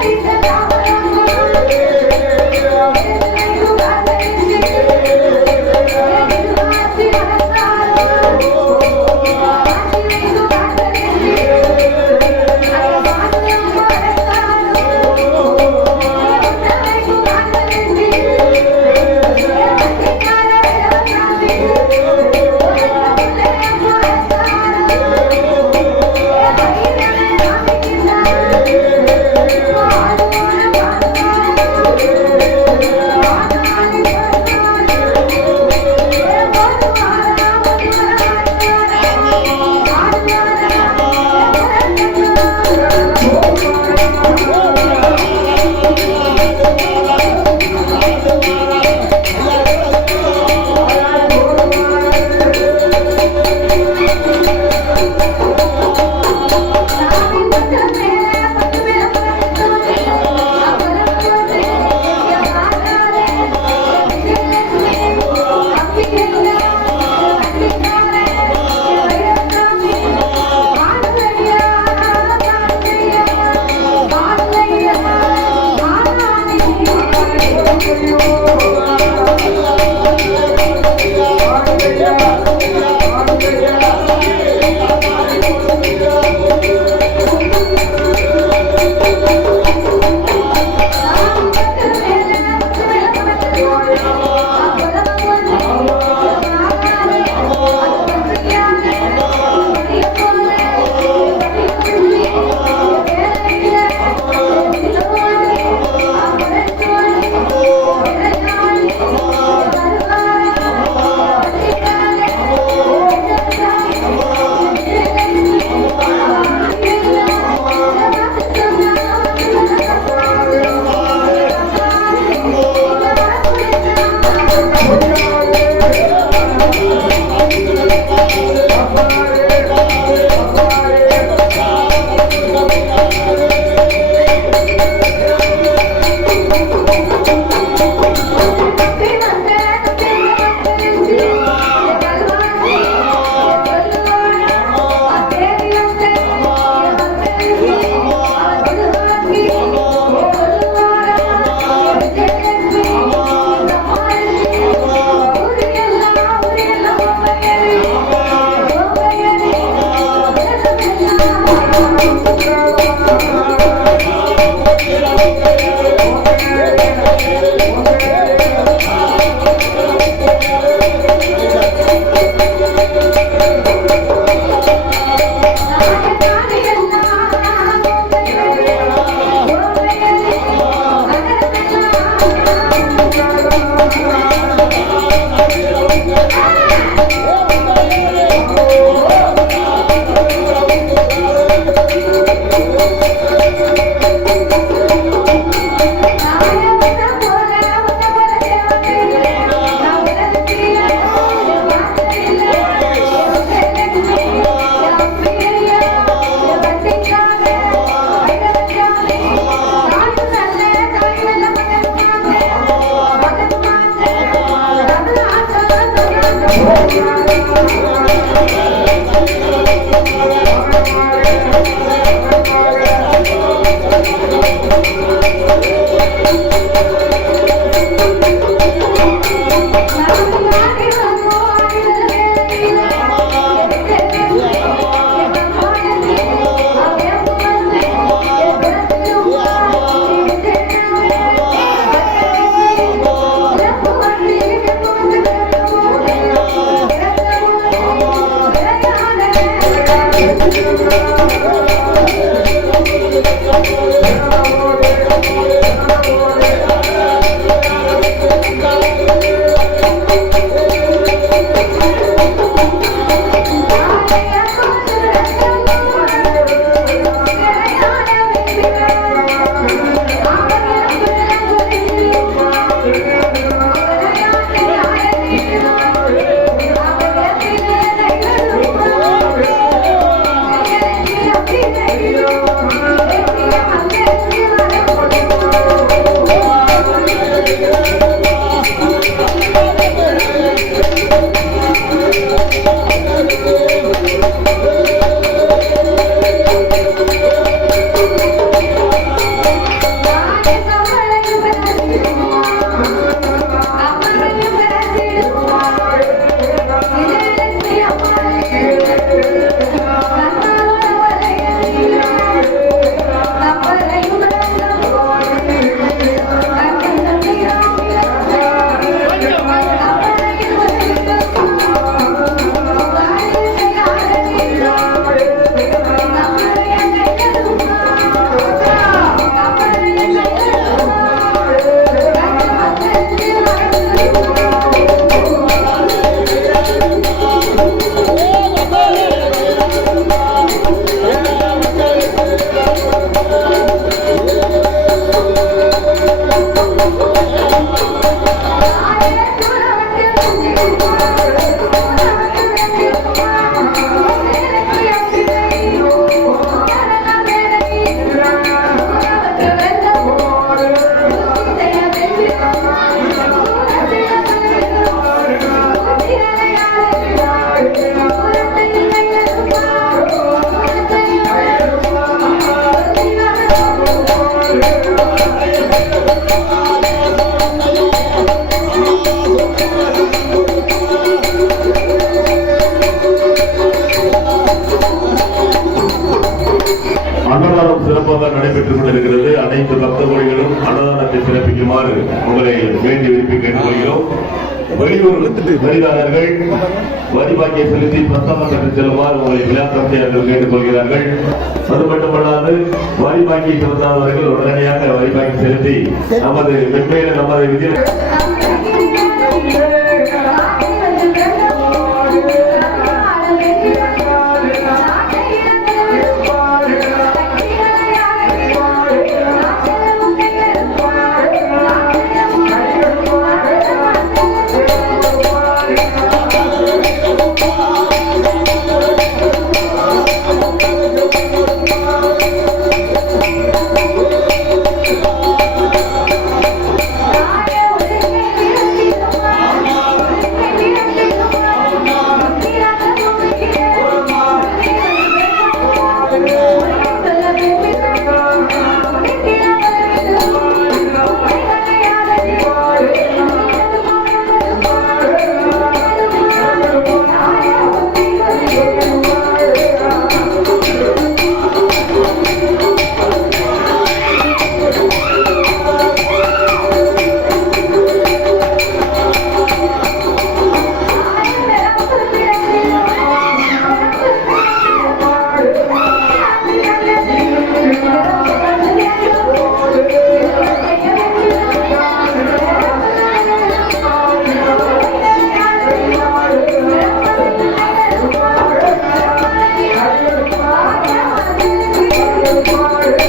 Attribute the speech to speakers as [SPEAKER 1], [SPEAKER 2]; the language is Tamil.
[SPEAKER 1] Thank you. Thank you.
[SPEAKER 2] அன்னதானம் சிறப்பாக நடைபெற்றுக் கொண்டிருக்கிறது அனைத்து பக்த கோடிகளும் அன்னதானத்தை சிறப்பிக்குமாறு உங்களை வேண்டி விரும்பி கேட்டுக்கொள்கிறோம். வெளியூர் வரிதாரர்கள் வரி பாக்கியை செலுத்தி பத்தாம் கட்டு செல்லுமாறு உங்களை விழாக்கத்தையாளர்கள் கேட்டுக்கொள்கிறார்கள். அது மட்டுமல்லாது வரி பாக்கியை செலுத்தாதவர்கள் உடனடியாக வரி பாக்கி செலுத்தி நமது வெவ்வேறு நமது விஜய்